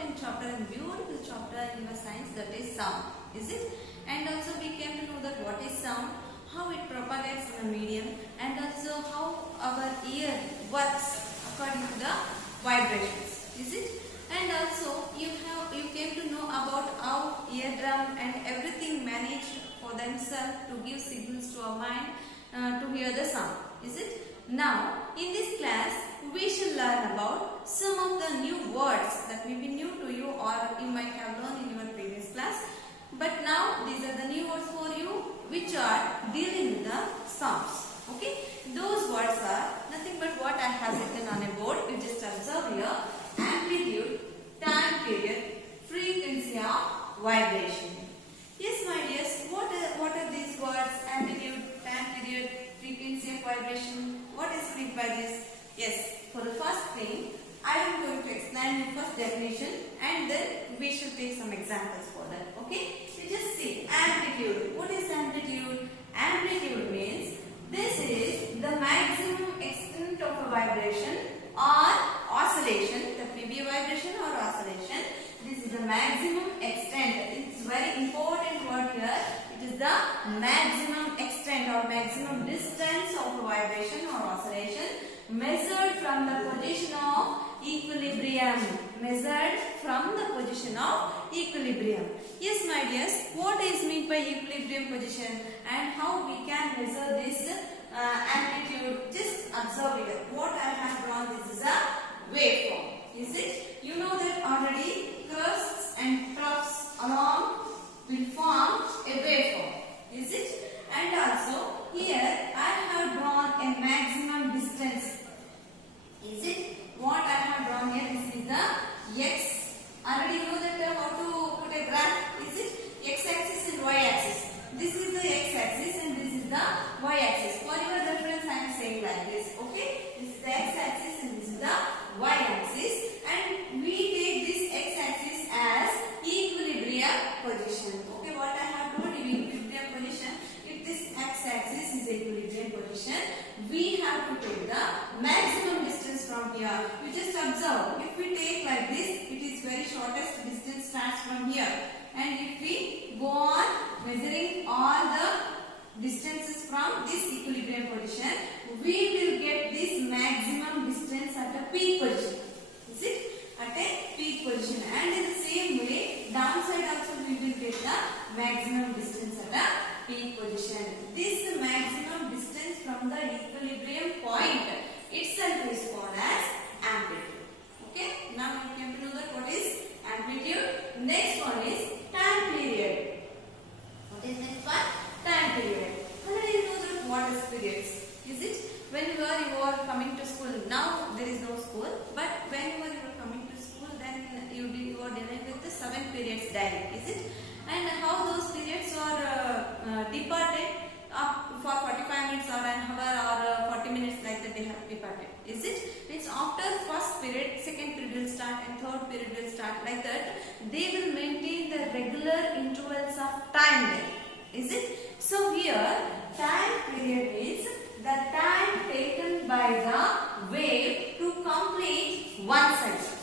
important chapter and beautiful chapter in your science, that is sound, is it? And also we came to know that what is sound, how it propagates in the medium, and also how our ear works according to the vibrations, is it? And also you came to know about how eardrum and everything managed for themselves to give signals to our mind to hear the sound, is it? Now in this class we shall learn about some of the new words that may be new to you or you might have learned in your previous class. But now these are the new words for you which are dealing with the sounds. Okay, those words are nothing but what I have written on a board. You just observe here: amplitude, time period, frequency of vibration. Yes, my dears, what are these words? Amplitude, time period, frequency of vibration. What is meant by this? Yes, for the first thing, I am going to explain the first definition and then we shall take some examples for that. Okay? So just see amplitude. What is amplitude? Amplitude means this is the maximum extent of a vibration or oscillation. That may be a vibration or oscillation. This is the maximum extent. It's very important word here. It is the maximum extent or maximum distance of a vibration or oscillation measured from the position of equilibrium. Measured from the position of equilibrium. Yes, my dears, what is meant by equilibrium position and how we can measure this amplitude? Just observe it. What I have drawn, this is a waveform. Is it? You know that already crests and troughs along will form a waveform. Is it? And also here I have drawn a maximum distance. Is it? What I have drawn here, this is the x. Already know that how to put a graph. Is it? X axis and y axis. This is the x axis and this is the y axis. For your reference I am saying like this. Okay? This is the x axis and this is the y axis. And we take this x axis as equilibrium position. Okay? What I have told you, equilibrium position. If this x axis is equilibrium position, we have to take the maximum distance from here. You just observe. If we take like this, it is very shortest distance starts from here. And if we go on measuring all the distances from this equilibrium position, we will get this maximum distance at a peak position. Is it? At a peak position. And in the same way, downside also we will get the maximum distance at a peak position. This maximum distance from the equilibrium point itself is called as amplitude. Okay? Now you can know that what is amplitude. Next one is time period. What is next one? Time period. Already you know that what is periods. Is it? When you are coming to school, now there is no school, but when you are coming to school, then you are dealing with the 7 periods daily. Is it? And how those periods are departed up for 45 minutes or an hour or 40 minutes like that they have departed. Is it? Means after first period, second period will start and third period will start like that. They will maintain the regular intervals of time there. Is it? So here time period is the time taken by the wave to complete one cycle.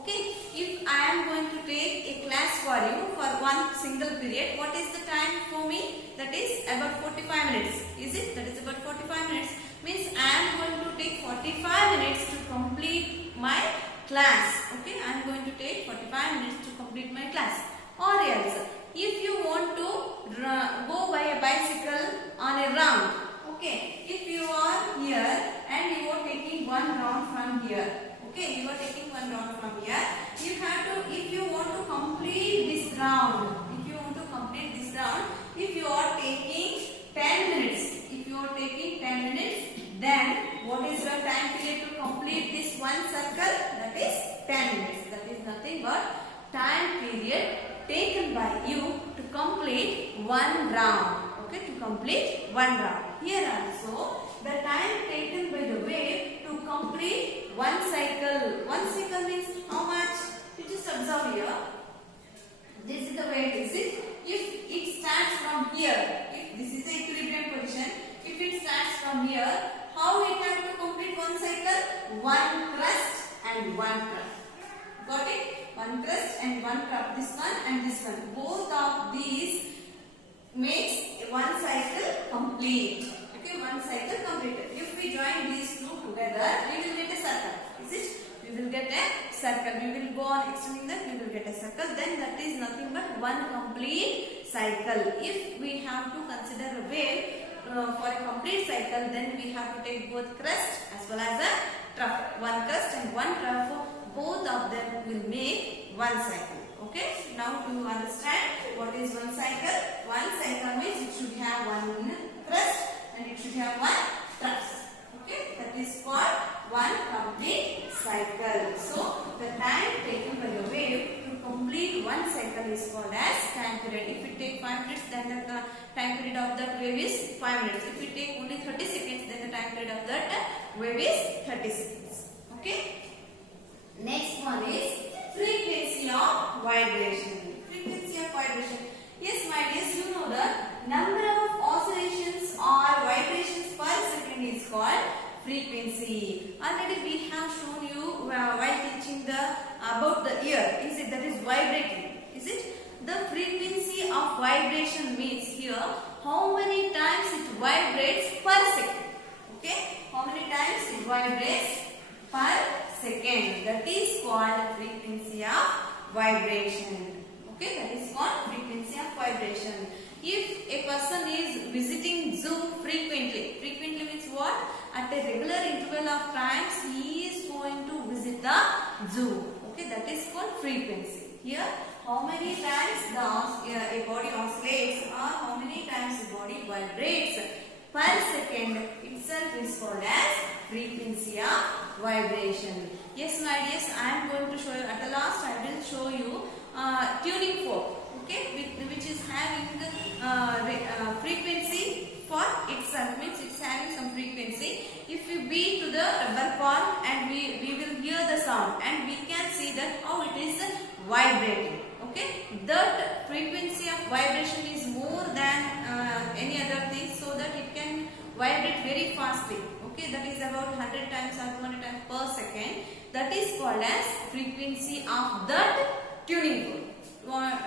Okay? If I am going to take a class for you for one single period, what is the time for me? That is about 45 minutes. Is it? That is about 45 minutes. Means I am going to take 45 minutes to complete my class. Okay? I am going to take 45 minutes to complete my class. Or else, if you want to go by a bicycle on a round. Okay? If you are here and you are taking one round from here. Okay, you are taking one round from here. You have to, if you want to complete this round, if you are taking 10 minutes, then what is your time period to complete this one circle? That is 10 minutes. That is nothing but time period taken by you to complete one round. Okay, to complete one round. Here also, the time taken by the wave to complete one cycle. One cycle means how much? You just observe here. This is the wave, is it? If it starts from here, if this is the equilibrium position, if it starts from here, how it has to complete one cycle? One crest and one trough. Got it? One one crest and one trough. This one and this one. Both of these makes one cycle complete. Okay, one cycle completed. If we join these two together, we will get a circle. Is it? We will get a circle. We will go on extending that. We will get a circle. Then that is nothing but one complete cycle. If we have to consider a wave for a complete cycle, then we have to take both crest as well as a trough. One crest and one trough. Both of them will make one cycle. Okay. Now to understand what is one cycle. One cycle means it should have one crest and it should have one trough. Okay. That is called one complete cycle. So the time taken by a wave to complete one cycle is called as time period. If we take 5 minutes, then the time period of that wave is 5 minutes. If we take only 30 seconds, then the time period of that wave is 30 seconds. Okay. Next one is frequency of vibration. Frequency of vibration. Yes, my dears, you know the number of oscillations or vibrations per second is called frequency. Already we have shown you while teaching about the ear. Is it that is vibrating? Is it? The frequency of vibration means here how many times it vibrates per second. Okay? How many times it vibrates per second. That is called frequency of vibration. Okay, that is called frequency of vibration. If a person is visiting zoo frequently means what? At a regular interval of times he is going to visit the zoo. Okay, that is called frequency. Here, how many times a body oscillates or how many times a body vibrates per second itself is called as frequency of vibration. Yes, my dears, I am going to show you at the last. I will show you tuning fork. Okay, which is having frequency for itself, means it's having some frequency. If we beat to the rubber cork and we will hear the sound and we can see that how it is vibrating. Okay, that frequency of vibration is more than any other thing, so that it can vibrate very fastly. Okay, that is about 100 times or 200 times per second. That is called as frequency of that tuning fork.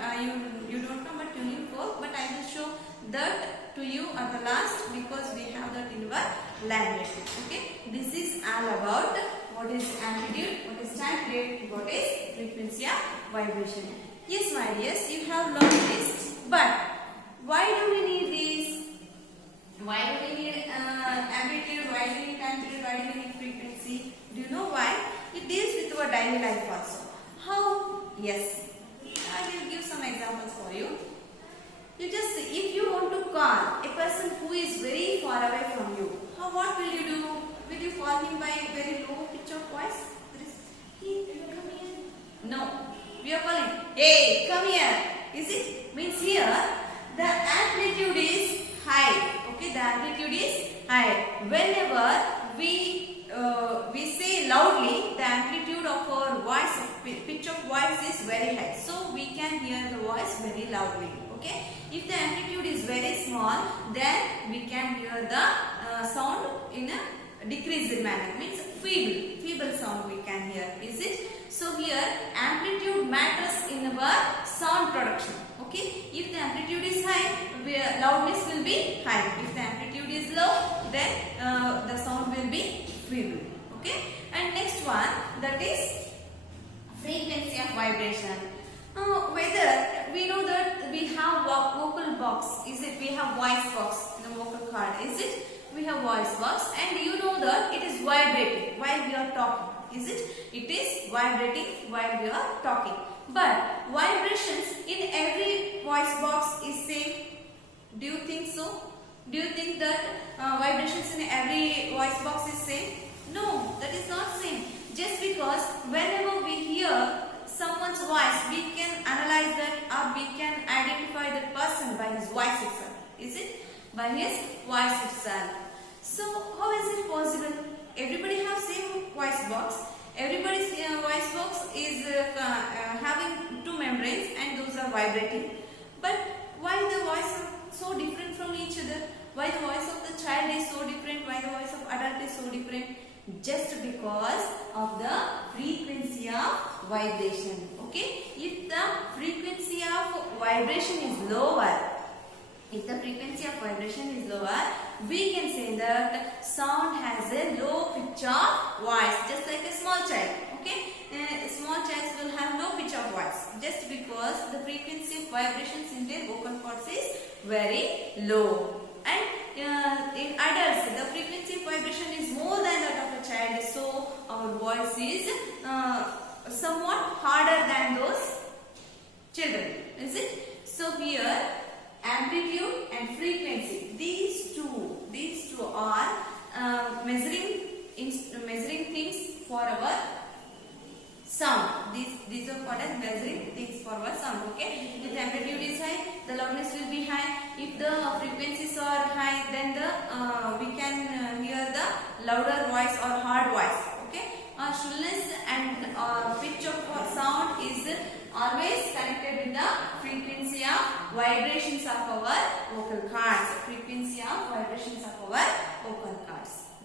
You don't know about tuning fork, but I will show that to you at the last because we have that in our language. Okay, this is all about what is amplitude, what is time period, what is frequency of vibration. Yes, my dears, you have learned this, but why do we need this? Why do we need amplitude? Why do we need time period? Why do we need frequency? Do you know why? It deals with our daily life also. How? Yes. I will give some examples for you. You just see, if you want to call a person who is very far away from you, what will you do? Will you call him by a very low pitch of voice? Hey, come here. No. We are calling, hey, come here. Is it? Means here, the amplitude is high. Okay, the amplitude is high. Whenever we say loudly, the amplitude of our voice, pitch of voice is very high. So we can hear the voice very loudly. Okay. If the amplitude is very small, then we can hear the sound in a decreased manner. Means feeble sound we can hear. Is it? So here amplitude matters in our sound production. Okay. If the amplitude is high, loudness will be high. If the amplitude is low, then the sound will be feeble. Okay. And next one, that is frequency of vibration. Whether we know that we have vocal box, is it? We have voice box in the vocal cord, is it? We have voice box, and you know that it is vibrating while we are talking. Is it? It is vibrating while we are talking. But vibrations in every voice box is same. Do you think so? Do you think that vibrations in every voice box is same? No, that is not same. Just because whenever we hear someone's voice, we can analyze that or we can identify that person by his voice itself. Is it? By his voice itself. So how is it possible? Everybody have same voice box. Everybody's voice box is having two membranes and those are vibrating. But why the voice are so different from each other? Why the voice of the child is so different? Why the voice of adult is so different? just because of the frequency of vibration. Okay, if the frequency of vibration is lower, we can say that sound has a low pitch of voice, just like a small child. Okay, small childs will have low pitch of voice just because the frequency of vibrations in their vocal cords is very low. And in adults, the frequency of vibration is more than that of a child, so our voice is somewhat harder than those children, is it? So here, amplitude and frequency, these two are measuring things for our sound. These are called as measuring things for our sound. Okay, if the amplitude is high, the loudness will be high. If the frequencies are high, then we can hear the louder voice or hard voice. Okay, shrillness and pitch of sound is always connected with the frequency of vibrations of our vocal cords.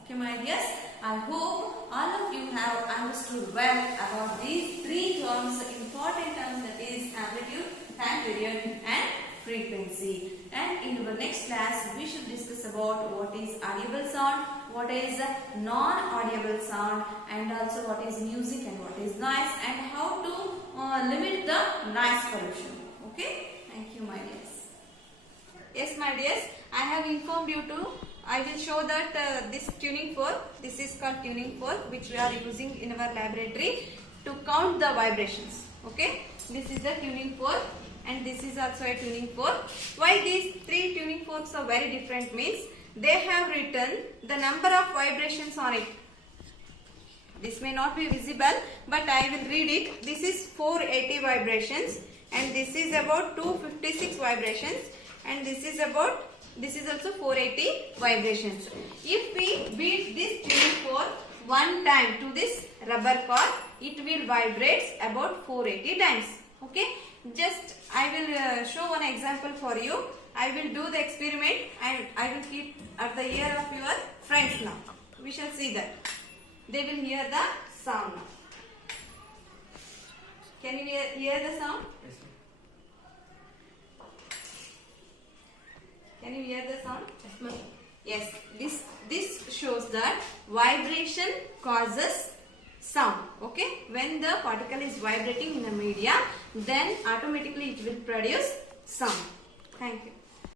Okay, my dears, I hope all of you have understood well about these three terms, important terms, that is amplitude, time period and frequency. And in our next class, we should discuss about what is audible sound, what is non-audible sound, and also what is music and what is noise, and how to limit the noise pollution. Okay, thank you, my dears. Yes, my dears, I have informed you to. I will show that this tuning fork, this is called tuning fork, which we are using in our laboratory to count the vibrations. Okay, this is the tuning fork and this is also a tuning fork. Why these three tuning forks are very different means they have written the number of vibrations on it. This may not be visible, but I will read it. This is 480 vibrations and this is about 256 vibrations, and this is also 480 vibrations. If we beat this tuning fork one time to this rubber cord, it will vibrate about 480 times. Okay, just I will show one example for you. I will do the experiment and I will keep at the ear of your friends now. We shall see that. They will hear the sound now. Can you hear the sound? Yes, Can you hear the sound? Yes, this shows that vibration causes sound. Okay, when the particle is vibrating in a media, then automatically it will produce sound. Thank you.